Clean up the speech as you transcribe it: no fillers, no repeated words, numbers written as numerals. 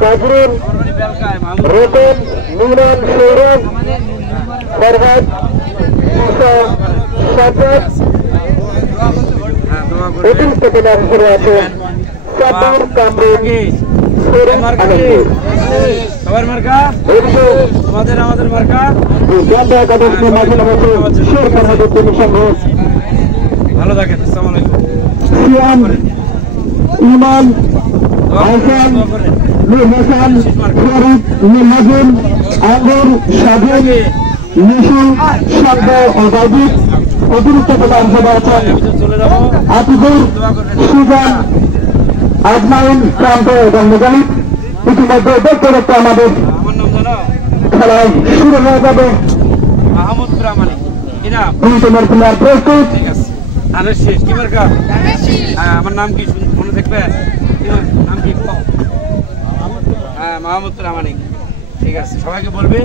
তাজরুল রতন নুরান সৌরভ ফরহাদ সাজ্জাদ অতিরিক্ত প্লেয়ার হিসেবে আছেন সাব্বির কামরুল সবার মার্কা আমাদের মার্কা ভালো থাকেন। আসসালামু আলাইকুম। সিয়াম ইমান হাসান নূর হাসান ফরিদ নাজুল আঙ্গুর সাবির নিশু শব্দ ও দাবিদ অতিরিক্ত প্রধান হিসেবে আছেন আতিকুর সুজান আজমাইন ক্রান্ত এবং মুজাহিদ। ইতিমধ্যে দেখতে দেখতে আমাদের খেলায় শুরু হয়ে যাবে। মাহমুদপুর আমানি তোমার প্লেয়ার প্রস্তুত। ঠিক আছে। ধানের শেষ কি মার্কা? হ্যাঁ, আমার নাম কি মনে থাকবে? নাম কি? হ্যাঁ, মাহমুদপুর আমানি। ঠিক আছে, সবাইকে বলবে।